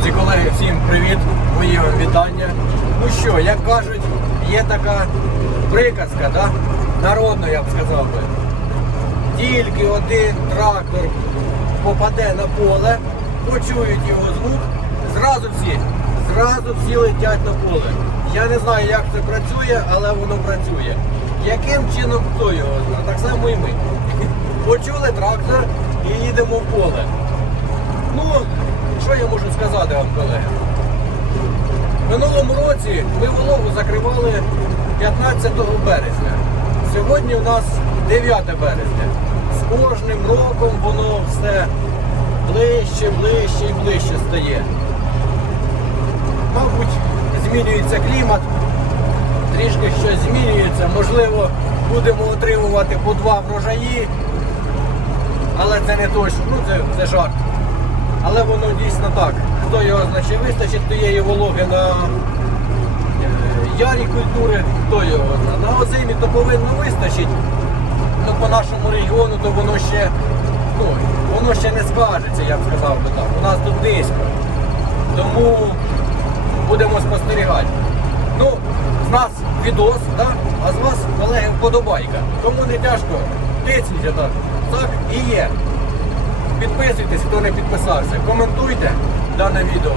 Друзі, колеги, всім привіт, мої вітання. Ну що, як кажуть, є така приказка, да? народна, я б сказав би. Тільки один трактор попаде на поле, почують його звук, зразу всі, зразу всі летять на поле. Я не знаю, як це працює, але воно працює. Яким чином хто його? Так само і ми. Почули трактор і їдемо в поле. Ну, що я можу сказати вам, колеги? Минулому році ми вологу закривали 15 березня. Сьогодні у нас 9 березня. З кожним роком воно все ближче, ближче і ближче стає. Мабуть, змінюється клімат, трішки щось змінюється. Можливо, будемо отримувати по два врожаї, але це не точно, ну це, це жарт. Але воно дійсно так. Хто його значить вистачить тієї вологи на е, ярі культури, хто його. На озимі то повинно вистачить. Ну по нашому регіону то воно ще ну, воно ще не скажеться, я б сказав би так. У нас тут низько. Тому будемо спостерігати. Ну, з нас відос, да? а з вас, колеги, вподобайка. Кому не тяжко, тисніть так. Так і є. Підписуйтесь, хто не підписався. Коментуйте дане відео.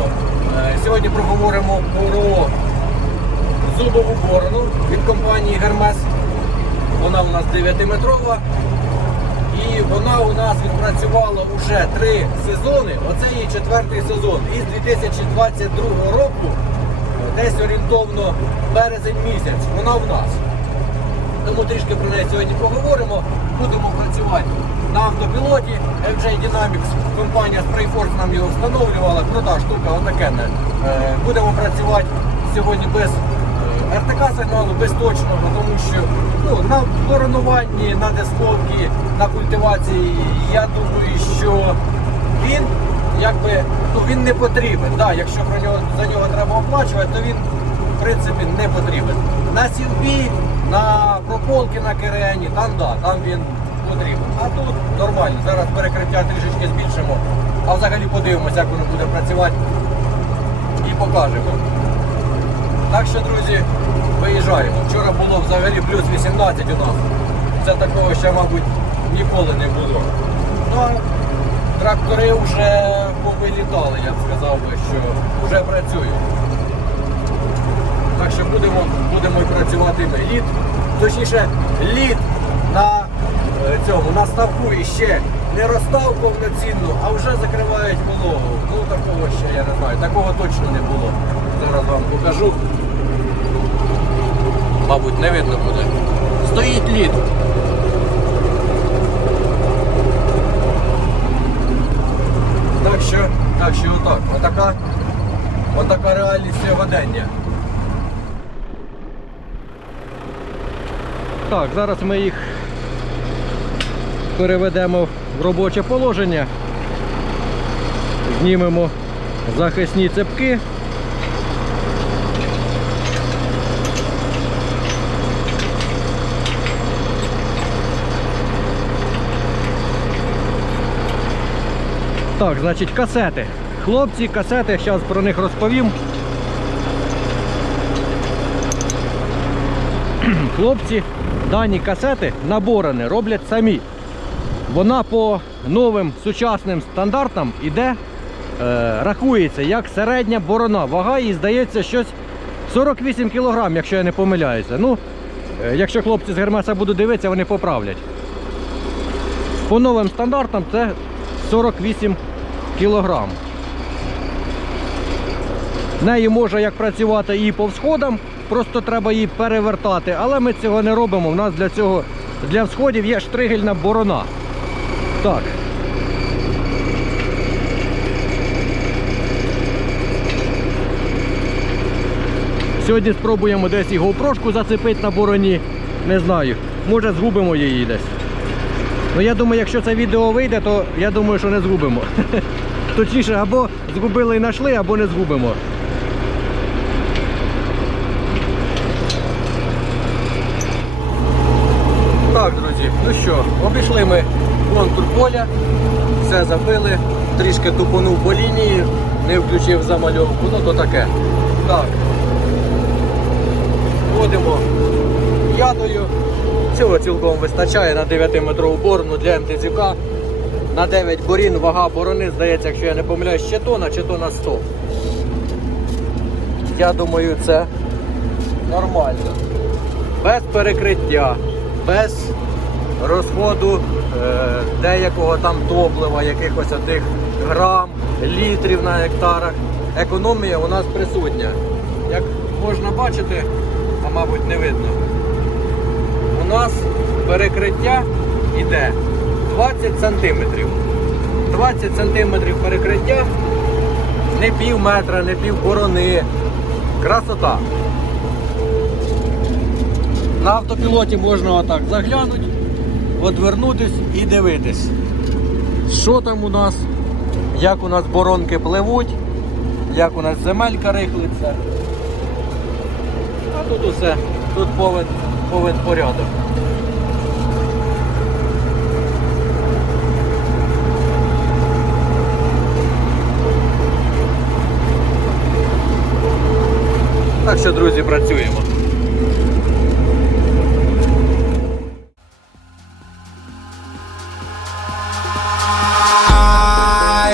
Е, Сьогодні проговоримо про зубову борону від компанії Hermes. Вона у нас 9-метрова. І вона у нас відпрацювала вже три сезони. Оце її четвертий сезон. І з 2022 року, десь орієнтовно березень місяць, вона в нас. Тому трішки про неї сьогодні поговоримо. Будемо працювати на автопілоті. FJ Dynamics, компанія Sprayforce нам його встановлювала. Крута штука, отаке. Е, Будемо працювати сьогодні без е, РТК сигналу, без точного, тому що ну, на боронуванні, на десковці, на культивації, я думаю, що він якби ну, він не потрібен. Да, якщо про нього за нього треба оплачувати, то він в принципі не потрібен. На сілбі, на прополки на керені, там да, там він потрібен. А тут нормально. Зараз перекриття трішечки збільшимо, а взагалі подивимося, як воно буде працювати і покажемо. Так що, друзі, виїжджаємо. Вчора було взагалі плюс 18 у нас. Це такого ще, мабуть, ніколи не було. Ну, трактори вже повилітали, я б сказав би, що вже працюють. Так що будемо, будемо працювати ми. Лід, точніше, лід цьому, на ставку іще не розстав повноцінно, а вже закривають вологу. Ну такого ще я не знаю, такого точно не було. Зараз вам покажу. Мабуть, не видно буде. Стоїть лід. Так що, так що отак. Отака, отака реальність сьогодення. Так, зараз ми їх переведемо в робоче положення. Знімемо захисні цепки. Так, значить, касети. Хлопці, касети, зараз про них розповім. Хлопці дані касети на борони роблять самі. Вона по новим сучасним стандартам іде, е, рахується як середня борона. Вага їй здається щось 48 кг, якщо я не помиляюся. Ну, е, якщо хлопці з Гермеса будуть дивитися, вони поправлять. По новим стандартам це 48 кг. Нею може як працювати і по всходам, просто треба її перевертати, але ми цього не робимо. У нас для цього для всходів є штригельна борона. Так. Сьогодні спробуємо десь і GoPro зацепити на бороні. Не знаю. Може згубимо її десь. Ну я думаю, якщо це відео вийде, то я думаю, що не згубимо. Точніше, або згубили і знайшли, або не згубимо. Так, друзі, ну що, обійшли ми контур поля, все забили, трішки тупонув по лінії, не включив замальовку, ну то таке. Так. Вводимо ядою. Цього цілком вистачає на 9-метрову борону для МТЗК. На 9 борін вага борони, здається, якщо я не помиляюсь, ще тона, чи тона 100. Я думаю, це нормально. Без перекриття, без розходу е, деякого там топлива, якихось одних грам, літрів на гектарах. Економія у нас присутня. Як можна бачити, а мабуть не видно, у нас перекриття йде 20 сантиметрів. 20 сантиметрів перекриття, не пів метра, не пів борони. Красота. На автопілоті можна отак заглянути, одвернутись і дивитись, що там у нас, як у нас боронки пливуть, як у нас земелька рихлиться. А тут усе, тут повен, повен порядок. Так що, друзі, працюємо.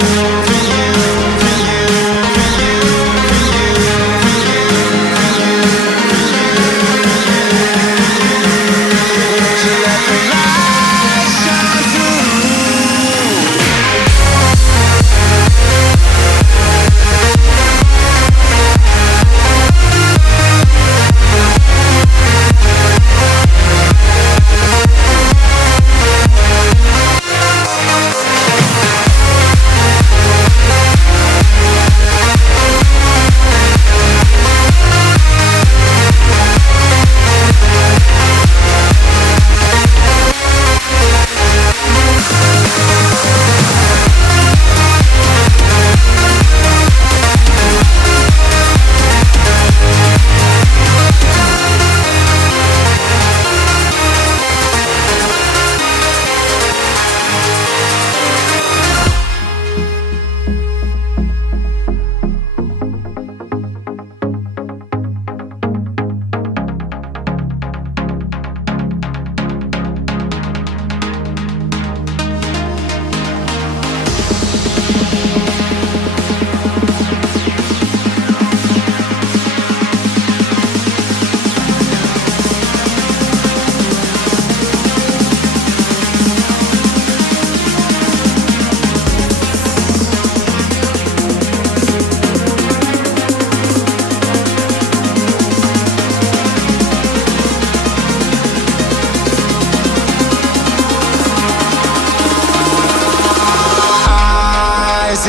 Thank you.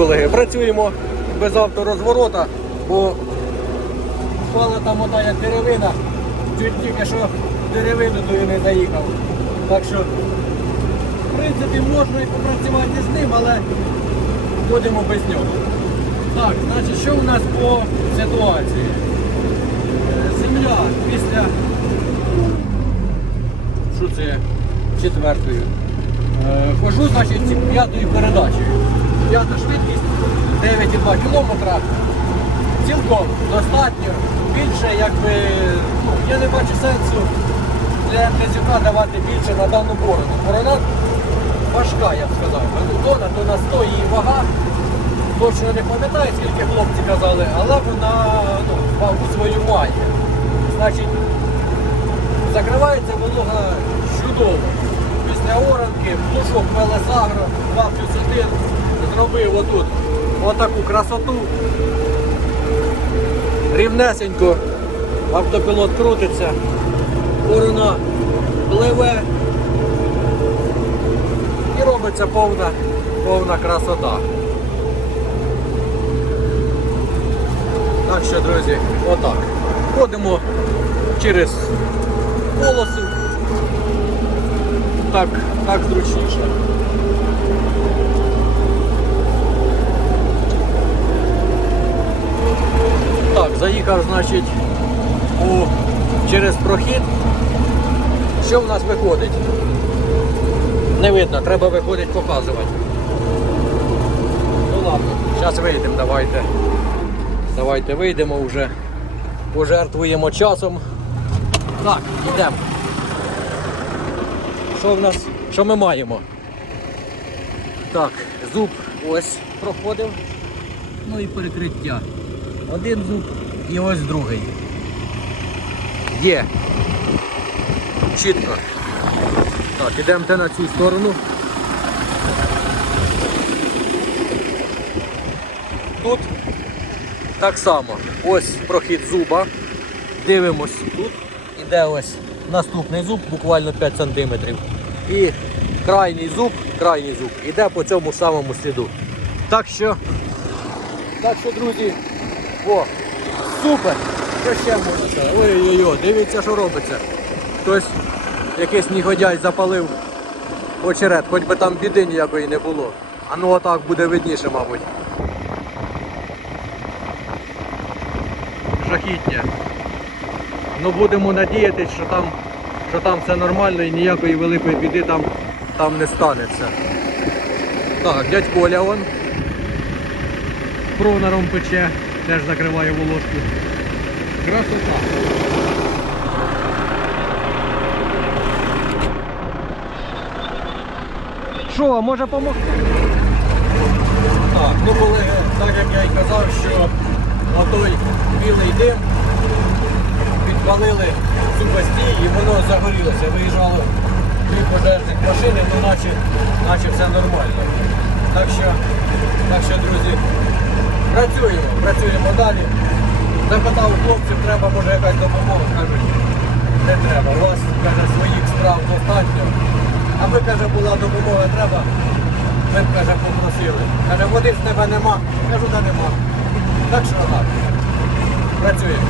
колеги, працюємо без авторозворота, бо впала там ота як деревина, чуть тільки що деревину тою не заїхав. Так що, в принципі, можна і попрацювати з ним, але ходимо без нього. Так, значить, що у нас по ситуації? Е, Земля після що це четвертою. Е, Хожу, значить, п'ятою передачею. П'ята швидкість 9,2 кілометра. Цілком достатньо. Більше, якби, ну, я не бачу сенсу для МТЗюка давати більше на дану борону. Борона важка, я б сказав. Тона, то на 100 її вага. Точно не пам'ятаю, скільки хлопці казали, але вона ну, вагу свою має. Значить, Закривається волога чудово. Після оранки, плужок Велесагро 2 плюс 1 зробив отут отаку красоту. Рівнесенько автопілот крутиться, борона пливе і робиться повна, повна красота. Так що, друзі, отак. Ходимо через полосу. Так, так зручніше. Так, заїхав, значить, у, через прохід. Що в нас виходить? Не видно, треба виходить показувати. Ну ладно, зараз вийдемо, давайте. Давайте вийдемо вже. Пожертвуємо часом. Так, йдемо. Що в нас? Що ми маємо? Так, зуб ось проходив. Ну і перекриття. Один зуб і ось другий. Є. Чітко. Так, ідемте на цю сторону. Тут так само. Ось прохід зуба. Дивимось тут. Іде ось наступний зуб, буквально 5 см. І крайній зуб, крайній зуб іде по цьому самому сліду. Так що, так що, друзі, о, супер! Що ще можна сказати? Ой-ой-ой, дивіться, що робиться. Хтось якийсь негодяй запалив очерет, хоч би там біди ніякої не було. А ну отак буде видніше, мабуть. Жахіття. Ну будемо надіятися, що там, що там все нормально і ніякої великої біди там, там не станеться. Так, дядь Коля он. Пронаром пече, теж закриває волошку. Красота. Що, може допомогти? Так, ну колеги, так як я й казав, що отой білий дим підпалили цю постій і воно загорілося. Виїжджало дві пожежних машини, ну наче, наче все нормально. Так що, так що, друзі, працюємо, працюємо далі. Запитав хлопців, треба може якась допомога. Кажуть, не треба. У вас каже, своїх справ достатньо. Аби каже, була допомога треба, ми б каже, попросили. Каже, води з тебе нема. Кажу, да нема. Так що так. Працюємо.